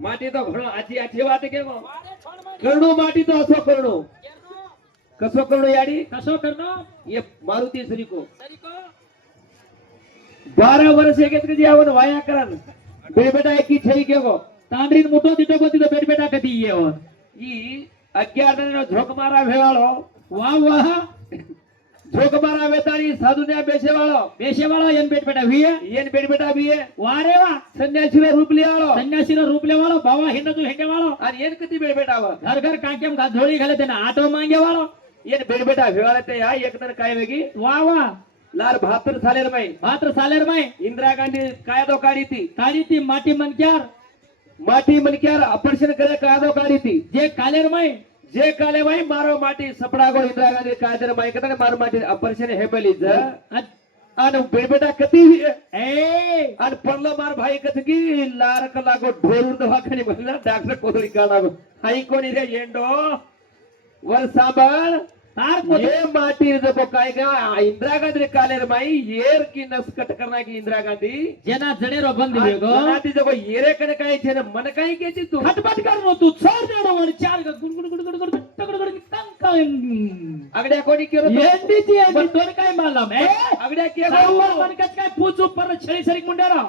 माटी तो घणो आची વાત કેવો કરણો माटी तो असो करणो कसो करणो याडी कसो करनो ये मारुति सरीको 12 वर्ष एक कदी आवण वाया करन बेटा एकी થઈ કેવો तांडरीन मोठो दिटो बती तो बेटा कदी येव ई 11 નો ઝોક મારા વેવાળો वाह वाह ઝોક મારા વેતાણી સાધુ ને बेशेवाळो एन बेटा विये એન બેટા બીએ वारे वा સન્યાસી નો રૂપ લેવાળો सन्यासी नो रूप लेवाळो बावा हिंदू हेंडेवाळो અને એન કદી બેટા આવ घर घर कांकेम गाधोळी घाले तेना आटो मांगेवाळो એન બેટા વેવાળે તે આ એકદર काय वेगी वाह वाह लार 72 सालेर मै मात्र सालेर माय इंदिरा गांधी कायदो काढी काढी ती माटी मनक्यार माटी मनक्यार ऑपरेशन करे कायदो काढी जे कालेर माय जे काले माई मारो माटी सपडागो इंदिरा गांधी कायदर माई कदा मारो माटी ऑपरेशन हेबलीज आणि बेटा कती ए आणि पडलो मार भाई कथकी लार कलागो ढोरून दवाखाने म्हणला डॉक्टर कोथळी काढागो हाई कोणी रे येंडो वर सांभाळ तार ये माटी जको काय का इंदिरा गांधी कालेर माई येर की नसकट करना की इंदिरा गांधी जेना जणेरो बंद वेगो नाती जको येरे कने काय छे ने मन काय केची तू खटपट करनो तू छोड़ देडो वर चार गुड तगड़ टंक अगड्या कोणी केलो एंडी ती एंडी तोर काय मालम ए अगड्या के सांबर मन कच काय पूछ ऊपर छळी सरी मुंडेरा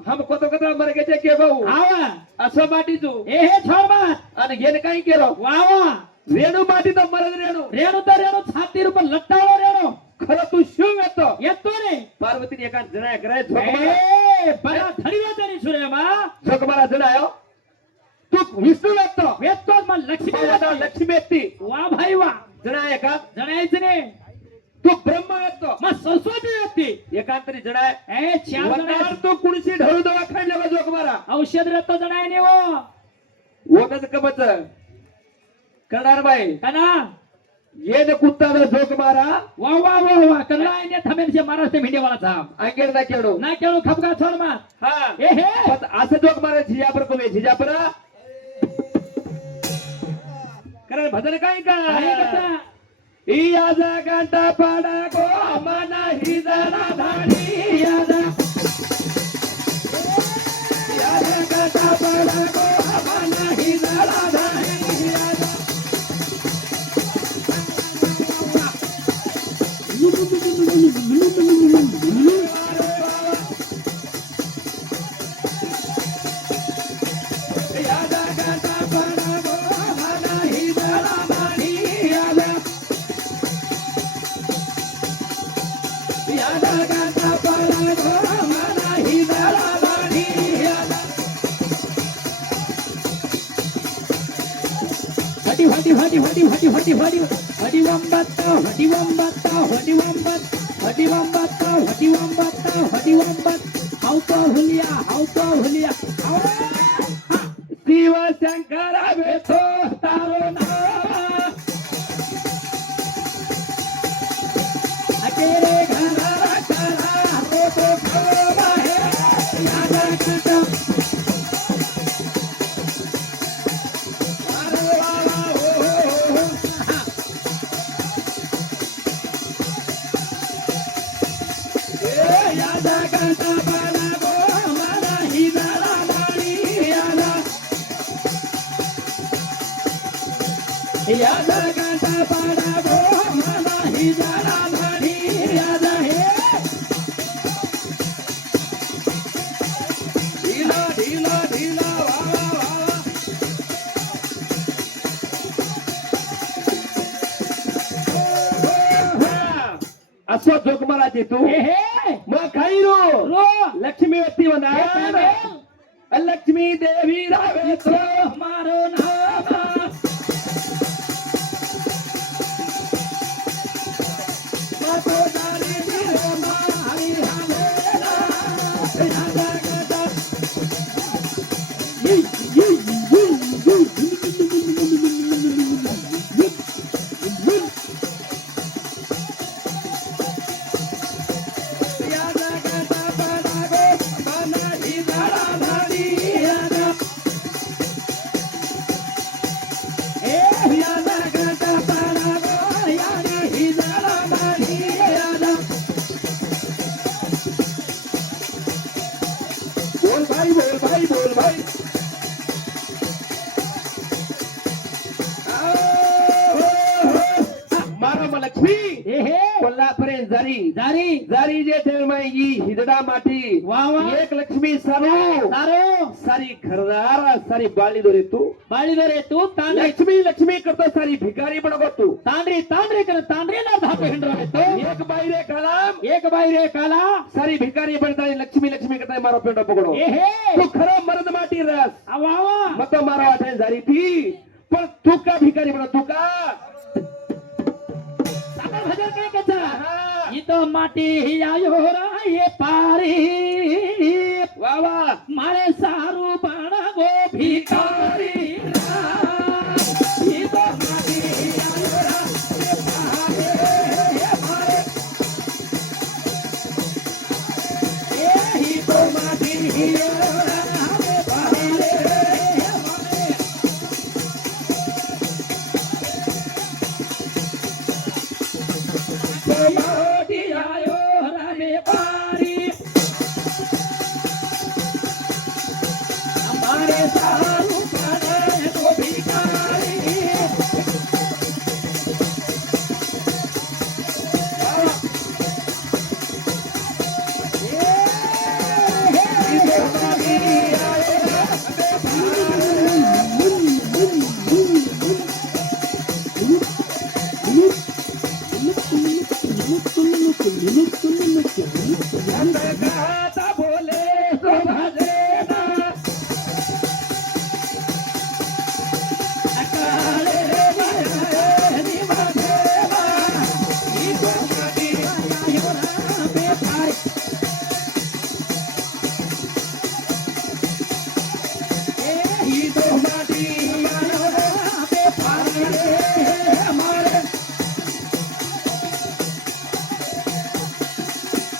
हम कोतो मर गेचे के भाऊ आवा असो माटी तू ए हे छोड़ बात आणि गेन काय केलो वाह वाह रेणू माटी तो मरद रेणू रेणू तर रेणू छाती रूप लट्टाळो रेणू खरं तू शिव येतो रे पार्वती एका जणाय कराय झोक ए बला धडीवा तरी सुरे मा मारा जणायो तू विष्णू येतो मग लक्ष्मी लक्ष्मी येती वा भाई वा जणाय का जणायच रे तू ब्रह्म येतो मग सरस्वती येते एकांतरी जणाय ए चार जणाय तू कुणसी ढळू दवा खायला झोक मारा औषध रत्तो जणाय ने वो वोकच कबच करणार बाई कना ये न कुत्ता झोक मारा वा वा वा वा कल्ला ने थमेन से महाराष्ट्र भिंडेवाला साहब अंगेर ना केडो ना केळू खपगा छोड़ मा हा ए हे पण असं झोक मारा झिजापर कोमे झिजापर कारण भजन काय का ई आजा गांटा पाडा को मना ही जरा धाडी आजा गांटा पाडा को मना ही जरा धाडी हटी वंबत हाउ तो हुलिया शिव शंकर बेतो तारो नाम अकेले घरा करा तो खवा है याद रखता यादा गाता पाडा गो मला ही जरा भाडी यादा हे ढीला ढीला ढीला वा असो झोक माराची तू हे मग खाई रो लक्ष्मी व्यक्ती म्हणा लक्ष्मी देवी रावे तो मारो नाम जारी जारी जारी जे ठेर में ई हिजड़ा माटी वाह वाह एक लक्ष्मी सारू सारो सारी घरदार सारी बाळी दोरे तू बाळीदोरे तू तांड्री लक्ष्मी लक्ष्मी करतो सारी भिकारी बनगो तू तांड्री तांड्री कर तांड्री ना धापे हिंडरोले तो एक बाईरे कालाम एक बाई रे काला सारी भिकारी बनता लक्ष्मी लक्ष्मी करता मारो पेंडो पकड़ो ए हे तू खरो मर्द माटी रस वाह वाह मत मारो आठे जारी थी पण तू का भिकारी बनो तू का सागर भजन काय कचा आहा. ई तो माटी ही आयो रा ये पारी वाह वाह मारे सारू बाणा गो भिकारी ई तो माटी ही आयो रा ये पारी मारे ए ही तो माटी ही आयो रा ये पारी माटी आयो रा ये पारी हमारे सारू बाणा गो भिकारी गाता बोले तो भजना अकाले रे भजनी भजना ई तो माटी आयो रा बेपारी ए ई तो माटी आयो रा बेपारी रे हमारे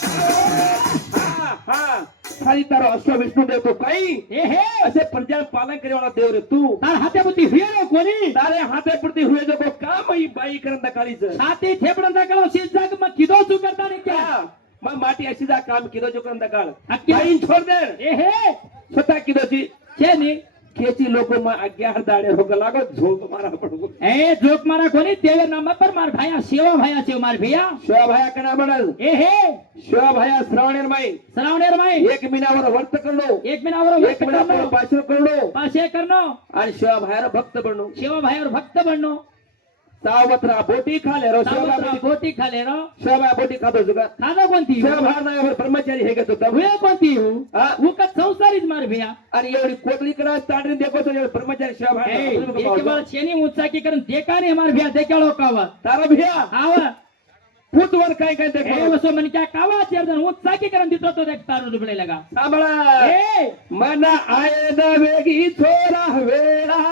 हा हा सारी तारो अश्व विष्णु देव तो काही ए हे असे प्रजा पालन करे वाला देव रे तू तार हाते बुती हुए कोणी तारे हाथे पड़ती हुए जो को काम ही बाई करंदा काळीच छाती ठेपडंदा कळो शिजाक मग किदो सु करता ने क्या क्या मग माटी अशी जा काम किदो जो करंदा काळ अक्की- बाईन छोड़ दे ए हे स्वतः किदोची छेनी खेची लोक मग 11 दाडे होग लागो झोक मारा पडो ए जोक मारा कोणी तेवे नाम पर मार भाया सेवा भाया सेव मार भैया शिवा भाया कना म्हणल ए हे शिवा भाया श्रावणेर माई श्रावणेर माई एक महिन्यावर वर्त करलो एक महिनावर एक महिन्यावर पाचशे करलो पाशे करनो आणि शिवा भायार भक्त बनलो सेवा भायावर भक्त बननो सावत्रा बोटी खाले रो शिवा सावत्र बोटी गोटी खाले रो शिवा भाया बोटी खातो जुगा खाना कोणती शिवा भाया नावावर ब्रह्मचारी हे घेतो तब हुए कोणती हु हा? उकत संसारीच मार भैया आणि एवढी कोतली करा तांडरी देखो तो एवढे ब्रह्मचारी शिवा ए भाया एक बार छेनी उचाकी करून देखा ने मार भैया देखाळो कावा तारा भिया आवा फुटवर काय काय ए देखो वसो मन क्या कावा चेरजन उचाकी करून दितो तो देखता रो दुबळे लगा सांभाळा ए मन आये न वेगी छोरा वेळा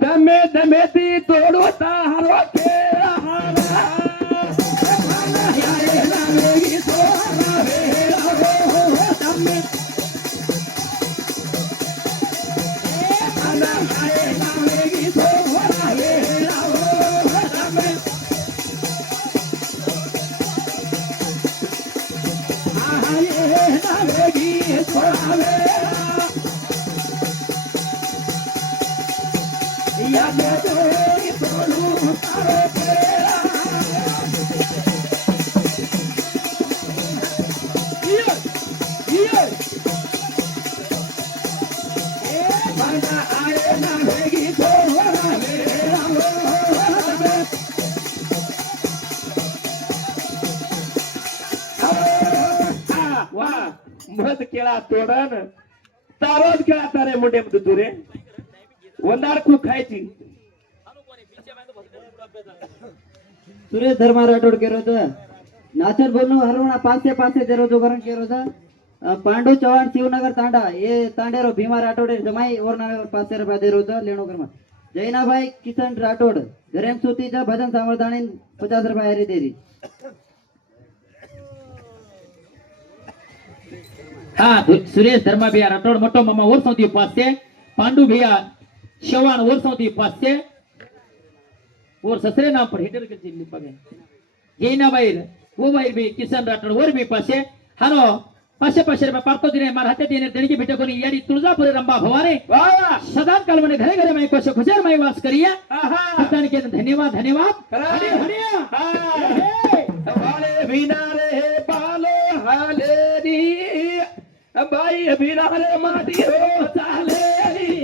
दमे दमे ती तोडो तारो खेळा हारा मन आये न वेगी छोरा वेळा हो दमे मन आये न वेगी छोरा वेळा हो दमे आये न वेगी छोरा वेळा या दे जोडी तोडू तारो खेळा ये ये ए मना आये ना वेगी छोरा वेळा हो वा मत केळा तोडन तारोज केळा तारे मोठे मध्ये तुरे वंदार खूप खायची सुरेश धर्मा राठोड केरो था नाचर बोलनो हरवणा पासे पासे तेरो जो करण केरो था पांडु चौहान शिवनगर तांडा ये तांडेरो भीमा राठोड जमाई और नावे पासे रे देरो था लेनो करमा जैनाभाई किशन राठोड घरेम सुतीचा भजन सांवळदाणी 50 रुपये हरी देरी हा सुरेश धर्मा भैया राठोड मोटो मामा और सौती पासे पांडु भैया शवान और सौती पासे और ससरे नाम पर हेटर के चिल्ली पगे जैना भाई वो भाई भी किशन राठोड और भी पासे हारो 500 रुपये पारतो दिने मार हाते दिने देणगी भेटे कोणी यारी तुळजापुरी रंबा भवारे वा सदा काल म्हणे घरे घरे माई कोश खुजार माई वास करिया आहा भक्तान के धन्यवाद धन्यवाद करा. हरी हरिया हा. वाले भिनारे पालो हाले री बाई भिनारे माटी हो चाले री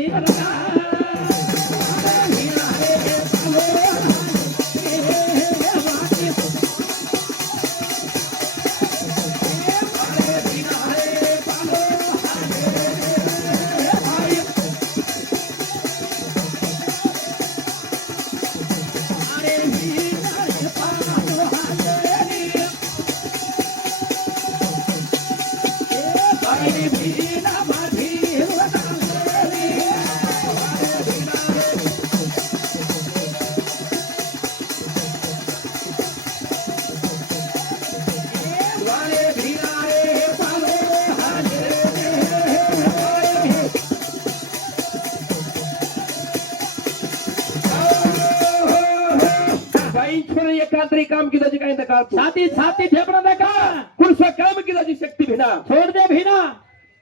एकांतरी काम की त्याची काही नका छाती छाती ठेपणं नका कुण काम की त्याची शक्ती भिना छोड़ दे भीना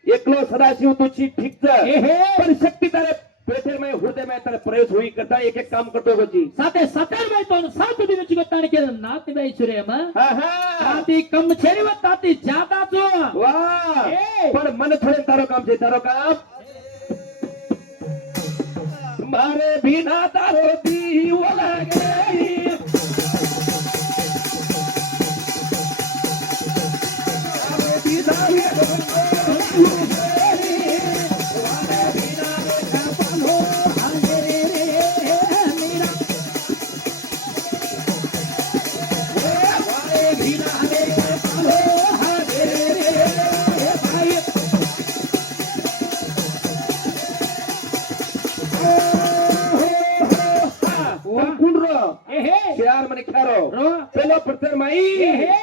एकलो सदाशिव तुझी ठीक एहे पण शक्ती तारे पेटेर में हृदय में तारे प्रवेश हुई करता एक एक काम करतो गोची साते सतर बाई तो सात दिन चुगताने के नात बाई सुरे म हा हा ताती कम छेरी व ताती ज्यादा जो वाह ए. पण मन थोडे तारो काम છે તારો કામ મારે ભીના તારો દીવો લાગે મારે ભીના एहे ચાર મને ખારો रो પેલો પ્રથમ માઈ एहे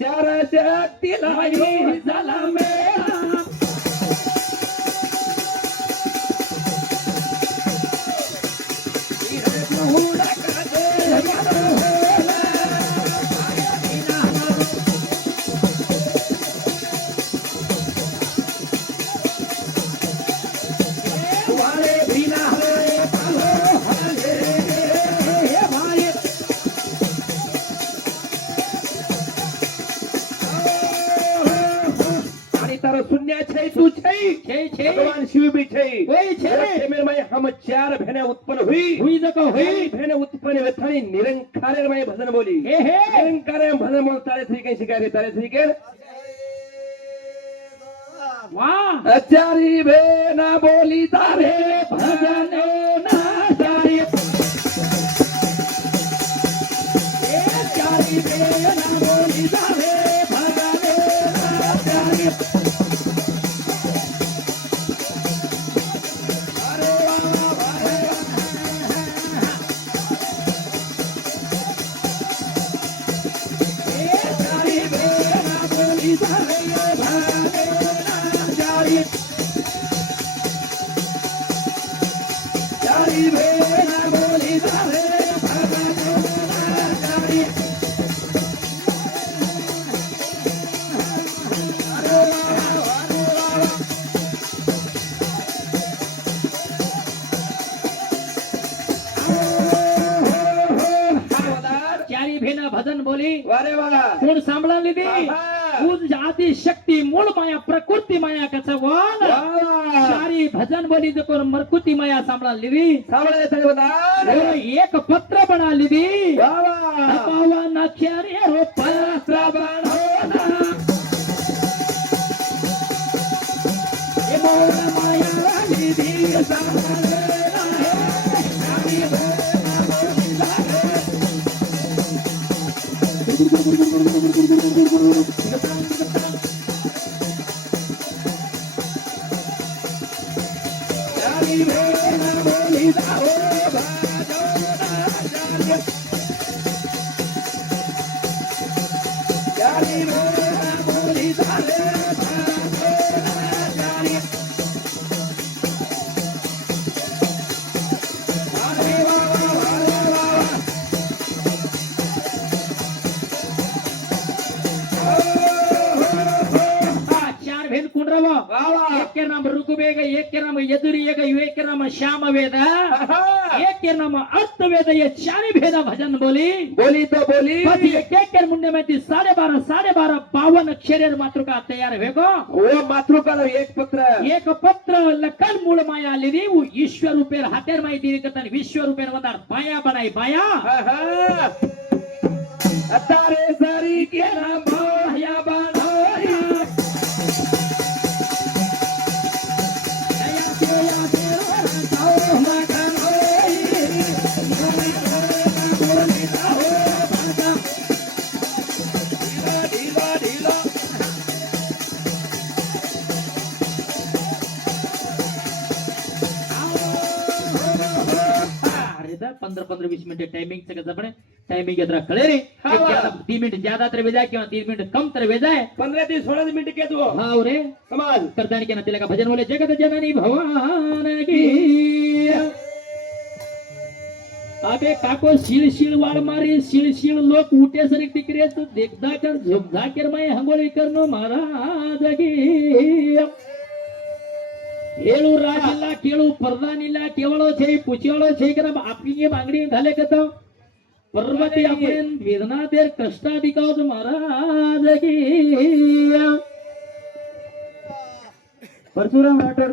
ચાર શક્તિ લાવી ઝાલા મેળા તારો શૂન્ય છે તું છે छे छे ભગવાન શિવ भी છે कोई छे मेरे में हम चार भेने उत्पन्न हुई हुई जको हुई भेने उत्पन्न वेथानी निरंकारे में भजन बोली एहे निरंकारे में भजन बोल तारे थी कहीं शिकायत तारे थी के वाह चारी भेना बोली तारे भजन ना चारी ए चारी भेना बोली तारे भजन ना चारी चारी भेना भजन बोली वारे वाला कोण सांभाळा लिदी आहा. पूज आदि शक्ती मूळ माया प्रकृती माया कचा वान वाह चारी भजन बोली जो कोण मरकुती माया सांभाळा लिदी सावळे तळे बदार एक पत्र बना लिदी वाह पावा नाख्यारे रो पत्र बना ए मोर माया लिदी सांभाळा के नाम ऋग्वेद, एक के नाम यजुर्वेद, एक के नाम श्यामवेद, एक के नाम अर्थवेद, ये चार भेद भजन बोली बोली तो बोली પછી એક मुंडे में 12.5 52 अक्षर मातृका तैयार भेगो वो मातृकाला एक पत्र एक पत्र लखन मूळ माया लिदी वो ईश्वर रूपेर हातेर माई दिरी करताना विश्व रूपेर वंदार बाया बनाई बाया अतारे सारी के नाम भाया बनाया दया तेरा तेरा जाओ मगन होई मोरी बोली हो बाजा ढीला ढीला अरे 15-20 मिनिट टाइमिंग से कसं पण टाइमिंग यात्रा कळे रे हा, वा. 3 मिनिट ज्यादा तर वेजाय किंवा 3 मिनिट कम तर वेजाय 15 ते 16 मिनिट के तू हा रे समाज करताना के ना तिला का भजन बोले जगत जननी भवान की आगे काको शीळ वाळ मारी शीळ लोक उठे सरी टिकरे तू देखदा कर झुमझा कर माय हंगोळी करनो महाराज की ಹೇಳು ರಾಜಿಲ್ಲ ಕೇಳು ಪ್ರಧಾನಿಲ್ಲ ಕೇವಳೋ ಛೇ ಪುಚಿಯಳೋ ಛೇ ಕರ आपली मागणी घाले कत पर्वती आपण वेदना देर कष्ट अधिकावत महाराज की परशुराम राठोड